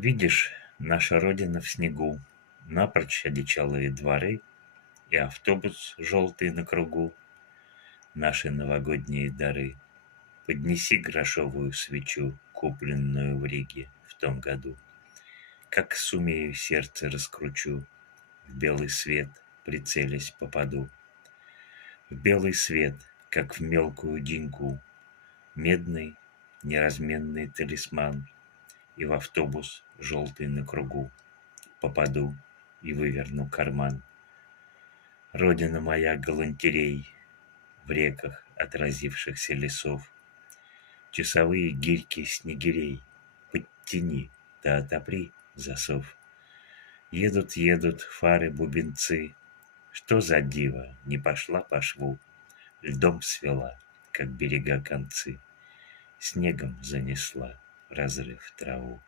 Видишь, наша родина в снегу, напрочь одичалые дворы и автобус желтый на кругу, наши новогодние дары. Поднеси грошовую свечу, купленную в Риге в том году. Как сумею, сердце раскручу, в белый свет, прицелясь, попаду. В белый свет, как в мелкую деньгу, медный, неразменный талисман, и в автобус желтый на кругу попаду и выверну карман. Родина моя галантерей в реках отразившихся лесов, часовые гирьки снегирей подтяни да отопри засов. Едут, едут фары-бубенцы, что за диво не пошла по шву, льдом свела, как берега концы, снегом занесла, разрыв траву.